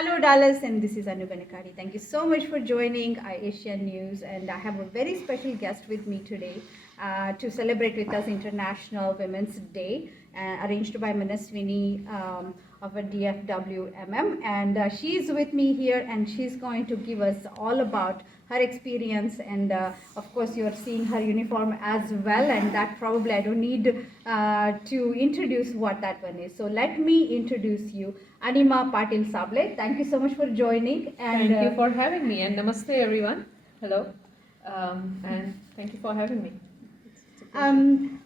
Hello Dallas, and this is Anima. Thank you so much for joining iAsian News, and I have a very special guest with me today to celebrate with us International Women's Day, arranged by Manaswini of a DFWMM, and she's with me here, and she's going to give us all about her experience, and of course you're seeing her uniform as well, and that probably I don't need to introduce what that one is. So let me introduce you, Anima Patil-Sabale. Thank you so much for joining. And thank you for having me, and namaste everyone. Hello, and thank you for having me.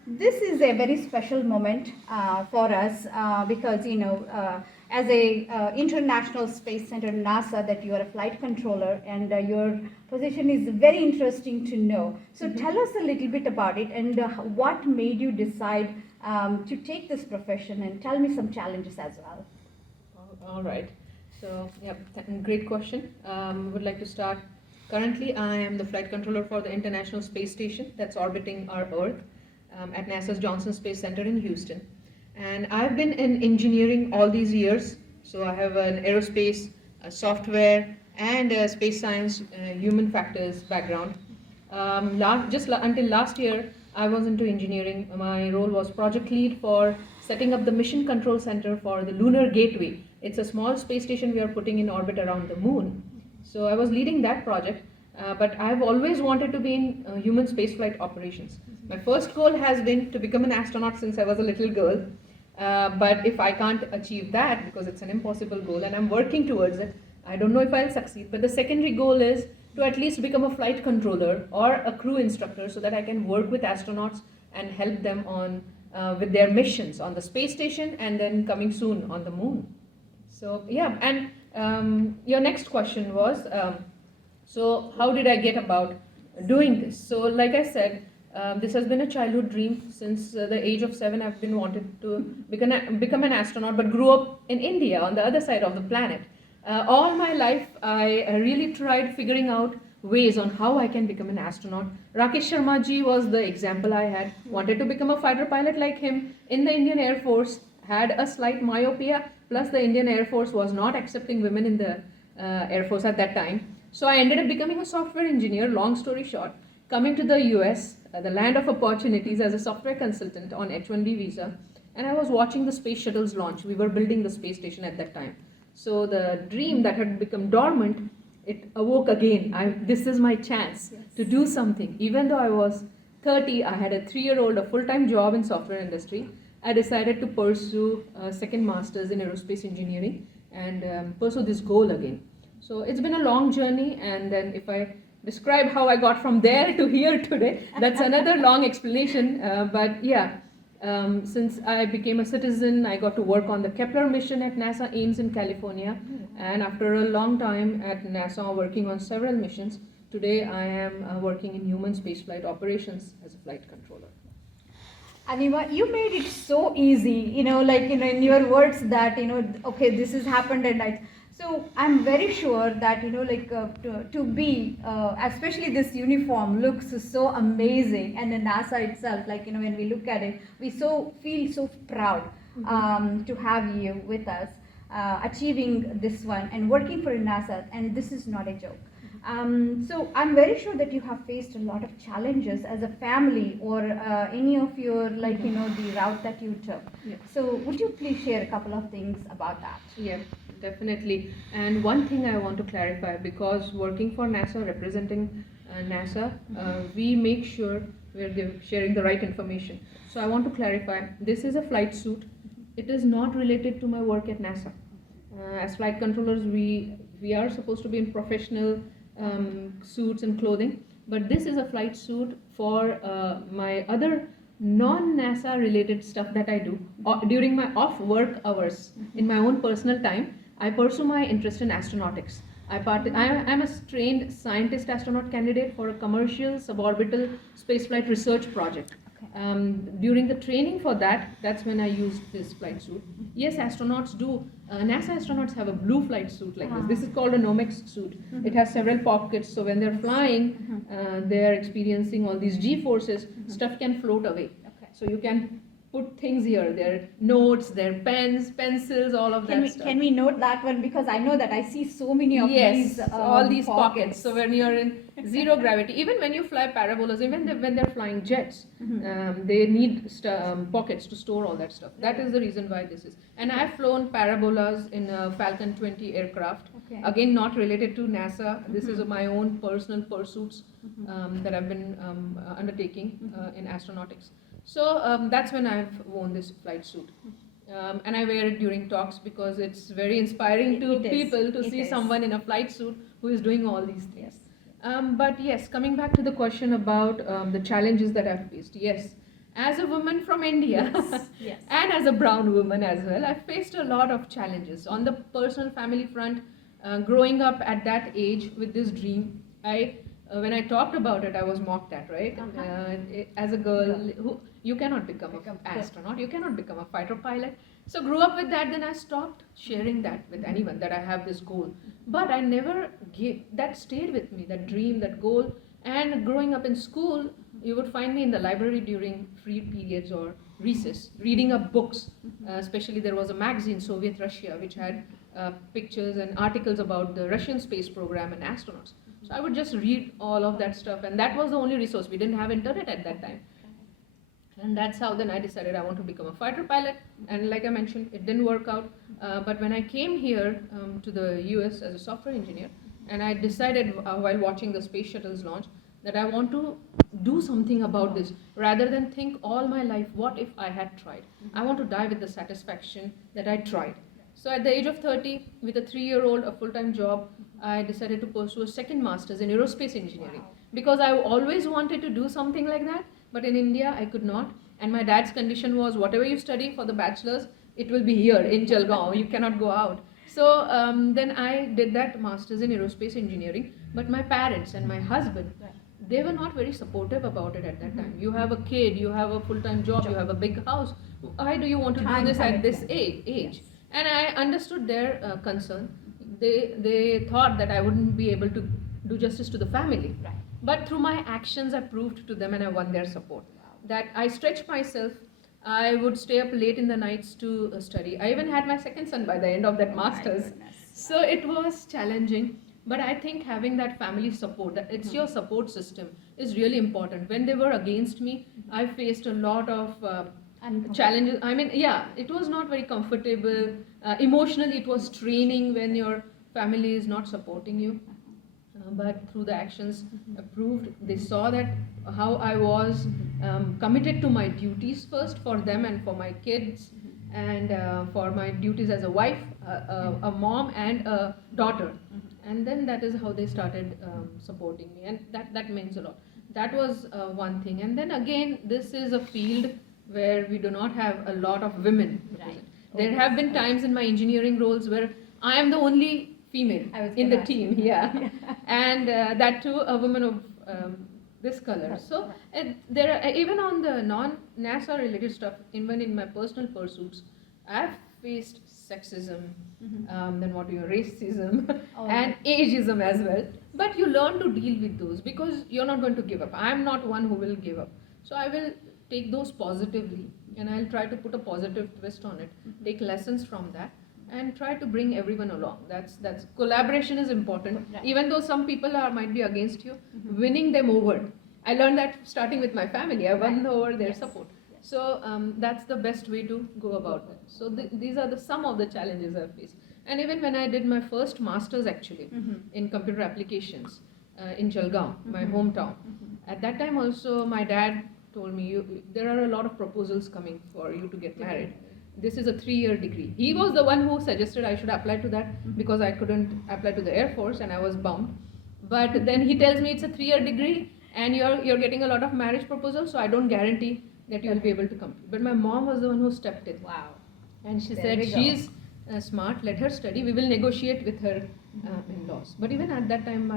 This is a very special moment for us because as a International Space Center NASA, that you are a flight controller, and your position is very interesting to know. So tell us a little bit about it, and what made you decide to take this profession, and tell me some challenges as well. All right. So yeah, great question. Would like to start. Currently, I am the flight controller for the International Space Station that's orbiting our Earth at NASA's Johnson Space Center in Houston. And I've been in engineering all these years. So I have an aerospace, software, and space science, human factors background. Until last year, I was into engineering. My role was project lead for setting up the Mission Control Center for the Lunar Gateway. It's a small space station we are putting in orbit around the moon. So I was leading that project, but I've always wanted to be in human spaceflight operations. My first goal has been to become an astronaut since I was a little girl. But if I can't achieve that, because it's an impossible goal and I'm working towards it, I don't know if I'll succeed. But the secondary goal is to at least become a flight controller or a crew instructor, so that I can work with astronauts and help them on with their missions on the space station, and then coming soon on the moon. So yeah, and your next question was, so how did I get about doing this? So like I said, this has been a childhood dream. Since the age of 7, I've been wanted to become an astronaut, but grew up in India on the other side of the planet. All my life, I really tried figuring out ways on how I can become an astronaut. Rakesh Sharma ji was the example I had. Wanted to become a fighter pilot like him in the Indian Air Force, had a slight myopia, plus the Indian Air Force was not accepting women in the Air Force at that time. So I ended up becoming a software engineer, long story short, coming to the US, the land of opportunities, as a software consultant on H-1B visa, and I was watching the space shuttles launch. We were building the space station at that time. So the dream that had become dormant, it awoke again. This is my chance to do something. Even though I was 30, I had a 3-year-old, a full-time job in software industry. I decided to pursue a second master's in aerospace engineering and pursue this goal again. So it's been a long journey, and then if I describe how I got from there to here today, that's another long explanation. But yeah, since I became a citizen, I got to work on the Kepler mission at NASA Ames in California. And after a long time at NASA working on several missions, today I am working in human spaceflight operations as a flight controller. Anima, you made it so easy, in your words that, okay, this has happened, and so I'm very sure that, to be, especially this uniform looks so amazing, and the NASA itself, when we look at it, we feel so proud to have you with us, achieving this one and working for NASA, and this is not a joke. So I'm very sure that you have faced a lot of challenges as a family, or any of your, the route that you took. Yeah. So would you please share a couple of things about that? Yeah, definitely. And one thing I want to clarify, because working for NASA, representing NASA, we make sure we're sharing the right information. So I want to clarify, this is a flight suit. It is not related to my work at NASA. As flight controllers, we are supposed to be in professional suits and clothing, but this is a flight suit for my other non-NASA related stuff that I do during my off-work hours. In my own personal time, I pursue my interest in astronautics. I'm a trained scientist astronaut candidate for a commercial suborbital spaceflight research project. During the training for that's when I used this flight suit. Yes, astronauts do. NASA astronauts have a blue flight suit like this. This is called a Nomex suit. It has several pockets, so when they're flying, they're experiencing all these G-forces, stuff can float away. So you can put things here, their notes, their pens, pencils, all of that stuff. Can we note that one, because I know that I see so many of Yes, these all these pockets. So when you're in zero gravity, even when you fly parabolas, even when they're flying jets, they need pockets to store all that stuff. That is the reason why this is. And I've flown parabolas in a Falcon 20 aircraft. Okay. Again, not related to NASA. This is my own personal pursuits that I've been undertaking in astronautics. So that's when I've worn this flight suit. And I wear it during talks because it's very inspiring to people to see someone in a flight suit who is doing all these things. But yes, coming back to the question about the challenges that I've faced, yes, as a woman from India and as a brown woman as well, I've faced a lot of challenges. On the personal family front, growing up at that age with this dream, when I talked about it, I was mocked at, right? As a girl, you cannot become an astronaut, you cannot become a fighter pilot. So grew up with that, then I stopped sharing that with anyone, that I have this goal. But I never that stayed with me, that dream, that goal. And growing up in school, you would find me in the library during free periods or recess, reading up books. Especially there was a magazine, Soviet Russia, which had pictures and articles about the Russian space program and astronauts. So I would just read all of that stuff, and that was the only resource. We didn't have internet at that time. And that's how then I decided I want to become a fighter pilot. And like I mentioned, it didn't work out. But when I came here to the US as a software engineer, and I decided while watching the space shuttles launch that I want to do something about this rather than think all my life, what if I had tried? I want to die with the satisfaction that I tried. So at the age of 30, with a 3-year-old, a full-time job, I decided to pursue a second master's in aerospace engineering because I always wanted to do something like that, but in India I could not. And my dad's condition was, whatever you study for the bachelor's, it will be here in Jalgaon, you cannot go out. So then I did that master's in aerospace engineering, but my parents and my husband, they were not very supportive about it at that time. You have a kid, you have a full-time job, you have a big house. Why do you want to do this at this age? And I understood their concern. They thought that I wouldn't be able to do justice to the family. But through my actions, I proved to them and I won their support. That I stretched myself. I would stay up late in the nights to study. I even had my second son by the end of that master's. So it was challenging. But I think having that family support, that it's your support system, is really important. When they were against me, I faced a lot of challenges. I mean, yeah, it was not very comfortable. Emotionally, it was straining when your family is not supporting you. But through the actions proved, they saw that how I was committed to my duties first for them and for my kids, and for my duties as a wife, a mom, and a daughter. And then that is how they started supporting me, and that means a lot. That was one thing. And then again, this is a field where we do not have a lot of women. There have been times in my engineering roles where I am the only female in the team, and that too a woman of this color. So there are, even on the non-NASA related stuff, even in my personal pursuits, I've faced sexism, then racism, and ageism as well. But you learn to deal with those because you're not going to give up. I'm not one who will give up. So I will take those positively, and I'll try to put a positive twist on it, take lessons from that, and try to bring everyone along. That's collaboration is important. Even though some people might be against you, winning them over. I learned that starting with my family. I won over their support. So that's the best way to go about it. So these are some of the challenges I've faced. And even when I did my first master's actually in computer applications in Jalgaon, my hometown, at that time also my dad told me, there are a lot of proposals coming for you to get married. This is a 3-year degree. He was the one who suggested I should apply to that because I couldn't apply to the Air Force and I was bummed. But then he tells me it's a 3-year degree and you're getting a lot of marriage proposals, so I don't guarantee that you'll be able to compete. But my mom was the one who stepped in. Wow. And she said, she's smart, let her study. We will negotiate with her in-laws. But even at that time,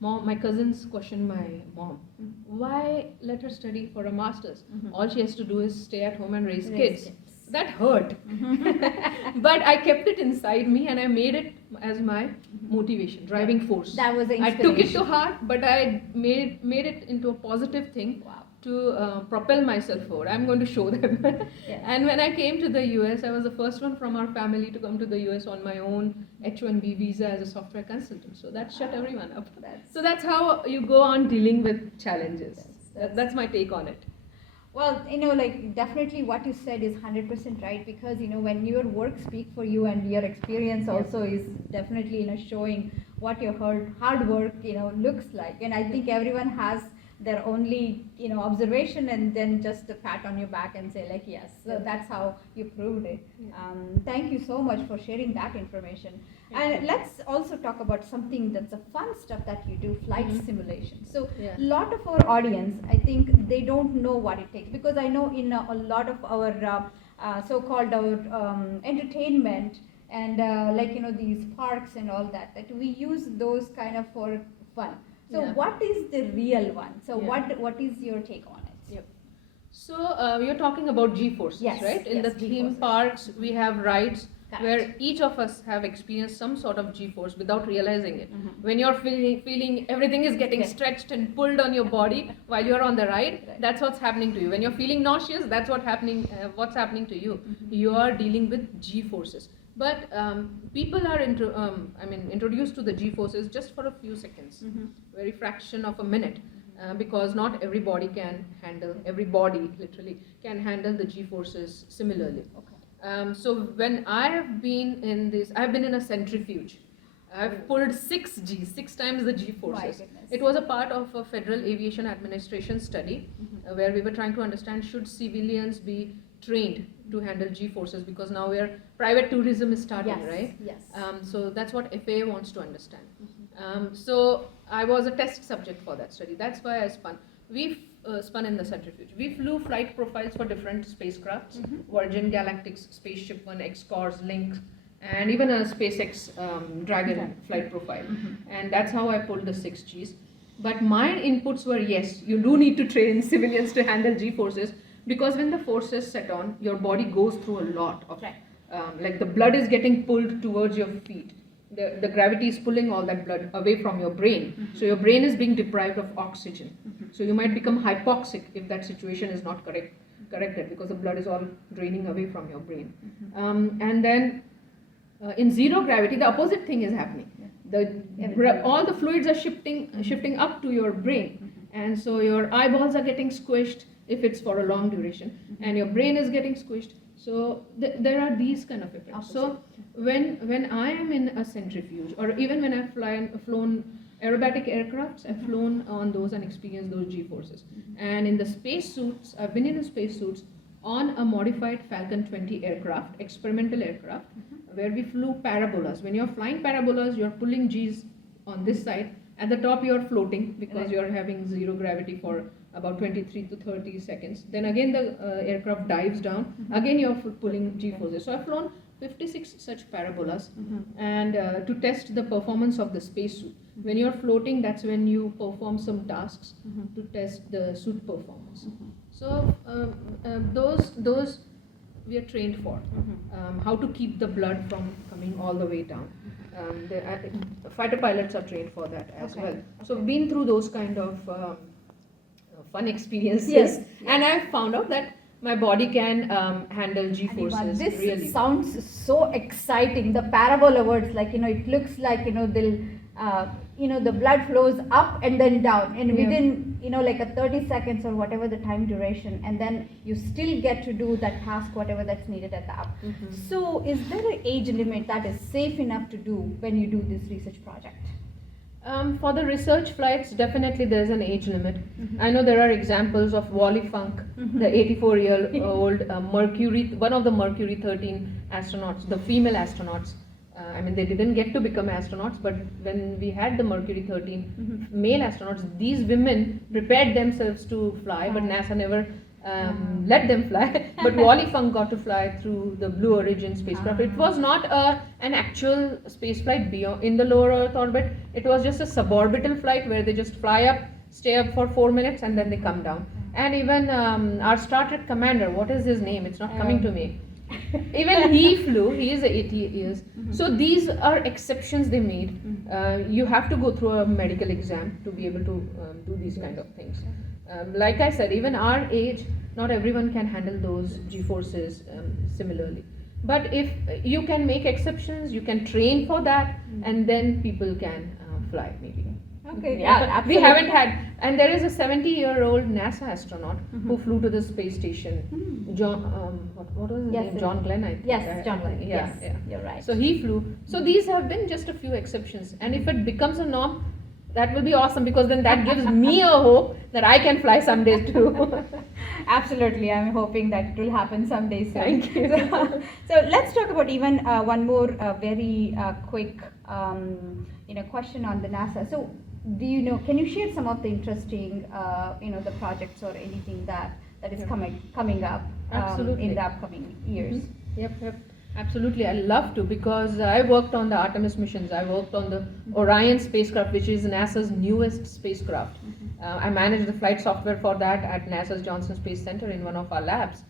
my cousins questioned my mom. Why let her study for a master's? All she has to do is stay at home and raise kids. That hurt. But I kept it inside me and I made it as my motivation, driving force. That was the I inspiration. took it to heart, but I made it into a positive thing to propel myself forward. I'm going to show them. Yeah. And when I came to the US, I was the first one from our family to come to the US on my own H-1B visa as a software consultant. So that shut everyone up. So that's how you go on dealing with challenges. That's my take on it. Well, like definitely what you said is 100% right, because when your work speak for you and your experience also is definitely showing what your hard work looks like, and I think everyone has their only observation and then just a pat on your back and say like yes. So that's how you proved it. Thank you so much for sharing that information. And let's also talk about something that's a fun stuff that you do, flight simulation. So a lot of our audience, I think they don't know what it takes, because I know in a lot of our so-called entertainment and these parks and all that we use those kind of for fun. So what is the real one? So what is your take on it? Yep. So you're talking about G-forces, right? In the theme parks, we have rides where each of us have experienced some sort of G-force without realizing it. When you're feeling everything is getting stretched and pulled on your body while you're on the ride, that's what's happening to you. When you're feeling nauseous, that's what's happening to you. You are dealing with G-forces. But people are introduced to the G-forces just for a few seconds, very fraction of a minute, because not everybody literally can handle the G-forces similarly. So when I have been in a centrifuge. I've pulled 6 times the G-forces. It was a part of a Federal Aviation Administration study where we were trying to understand, should civilians be trained to handle G-forces, because now private tourism is starting, right? Yes. So that's what FAA wants to understand. So I was a test subject for that study. That's why I spun. We spun in the centrifuge. We flew flight profiles for different spacecrafts, Virgin Galactic's Spaceship One, X-Cors, Lynx, and even a SpaceX Dragon flight profile. And that's how I pulled the 6 Gs. But my inputs were, yes, you do need to train civilians to handle G-forces, because when the forces set on, your body goes through a lot of, like the blood is getting pulled towards your feet. The gravity is pulling all that blood away from your brain. So your brain is being deprived of oxygen. So you might become hypoxic if that situation is not corrected, because the blood is all draining away from your brain. And then in zero gravity, the opposite thing is happening. All the fluids are shifting up to your brain, and so your eyeballs are getting squished if it's for a long duration, and your brain is getting squished. So there are these kind of effects. So when I am in a centrifuge, or even when I've flown aerobatic aircrafts, I've flown on those and experienced those G-forces. And in the spacesuits, I've been in the spacesuits on a modified Falcon 20 aircraft, experimental aircraft, where we flew parabolas. When you're flying parabolas, you're pulling G's on this side. At the top, you're floating because you're having zero gravity for about 23 to 30 seconds. Then again, the aircraft dives down. Again, you're pulling G-forces. So I've flown 56 such parabolas, and to test the performance of the spacesuit. When you're floating, that's when you perform some tasks to test the suit performance. So those we are trained for. How to keep the blood from coming all the way down. The fighter pilots are trained for that as well. So I've been through those kind of fun experiences, and I've found out that my body can handle G-forces. This really sounds so exciting. The parabola words, like it looks like they'll the blood flows up and then down, and within like a 30 seconds or whatever the time duration, and then you still get to do that task, whatever that's needed at the up. So is there an age limit that is safe enough to do when you do this research project? For the research flights, definitely there's an age limit. I know there are examples of Wally Funk, the 84-year-old one of the Mercury 13 astronauts, the female astronauts. They didn't get to become astronauts, but when we had the Mercury 13 male astronauts, these women prepared themselves to fly, but NASA never let them fly. But Wally Funk got to fly through the Blue Origin spacecraft. It was not an actual space flight in the lower Earth orbit. It was just a suborbital flight where they just fly up, stay up for 4 minutes, and then they come down. And even our Star Trek commander, what is his name? It's not coming to me. Even he flew. He is 80 years. So these are exceptions they made. You have to go through a medical exam to be able to do these kind of things. Like I said, even our age, not everyone can handle those G-forces similarly. But if you can make exceptions, you can train for that, and then people can fly maybe. Okay, Yeah, yeah, we absolutely. haven't had, and there is a 70-year-old NASA astronaut Mhm. who flew to the space station. John, what was his Yes, name? it- John Glenn, I think. Yes, John Glenn. Yeah, Yes, yeah. you're right. So he flew. So these have been just a few exceptions, and if it becomes a norm, that will be awesome, because then that gives me a hope that I can fly someday too. Absolutely, I'm hoping that it will happen someday soon. Thank you. So let's talk about even one more very quick, question on the NASA. So, do you know? Can you share some of the interesting, the projects or anything that is coming up Absolutely. in the upcoming years? Yep. Absolutely, I love to, because I worked on the Artemis missions. I worked on the Orion spacecraft, which is NASA's newest spacecraft. I managed the flight software for that at NASA's Johnson Space Center in one of our labs.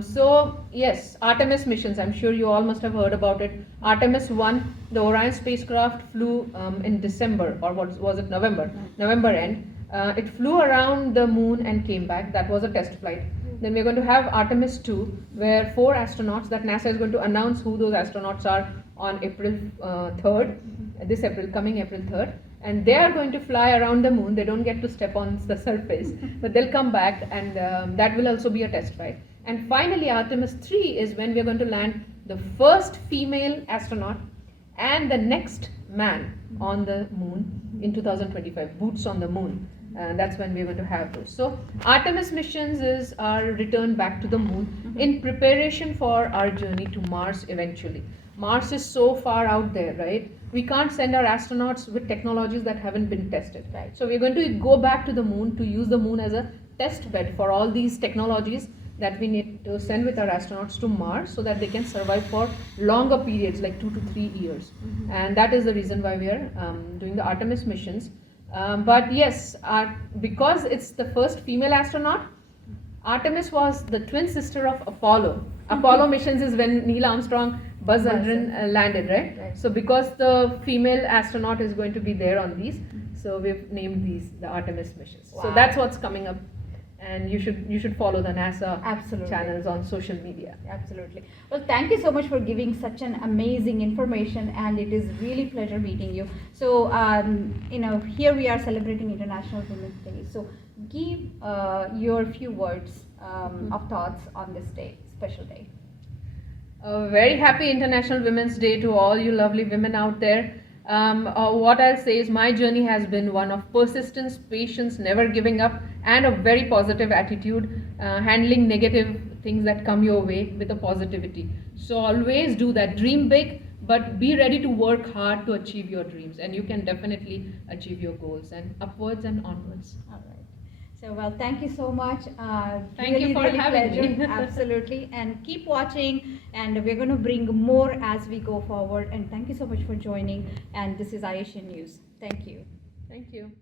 So yes, Artemis missions, I'm sure you all must have heard about it. Artemis 1, the Orion spacecraft flew in December, or was it November? November end. It flew around the moon and came back. That was a test flight. Then we're going to have Artemis 2, where 4 astronauts, that NASA is going to announce who those astronauts are on April 3rd, this April, coming April 3rd. And they are going to fly around the moon. They don't get to step on the surface, but they'll come back, and that will also be a test flight. And finally, Artemis 3 is when we're going to land the first female astronaut and the next man on the moon in 2025, boots on the moon. That's when we're going to have those. So Artemis missions is our return back to the moon in preparation for our journey to Mars eventually. Mars is so far out there, right? We can't send our astronauts with technologies that haven't been tested. Right. So we're going to go back to the moon to use the moon as a test bed for all these technologies that we need to send with our astronauts to Mars, so that they can survive for longer periods, like 2 to 3 years. And that is the reason why we are doing the Artemis missions. But yes, because it's the first female astronaut, Artemis was the twin sister of Apollo. Apollo missions is when Neil Armstrong, Buzz Aldrin landed, right? So because the female astronaut is going to be there on these, so we've named these the Artemis missions. So Wow. that's what's coming up, and you should follow the NASA Absolutely. channels on social media. Absolutely. Well, thank you so much for giving such an amazing information, and it is really pleasure meeting you. So, here we are celebrating International Women's Day. So, give your few words of thoughts on this day, special day. A very happy International Women's Day to all you lovely women out there. What I'll say is my journey has been one of persistence, patience, never giving up, and a very positive attitude, handling negative things that come your way with a positivity. So always do that. Dream big, but be ready to work hard to achieve your dreams, and you can definitely achieve your goals, and upwards and onwards. All right. So, well, thank you so much. Thank you for having pleasure. me. Absolutely. And keep watching, and we're going to bring more as we go forward. And thank you so much for joining. And this is Ayesha News. Thank you. Thank you.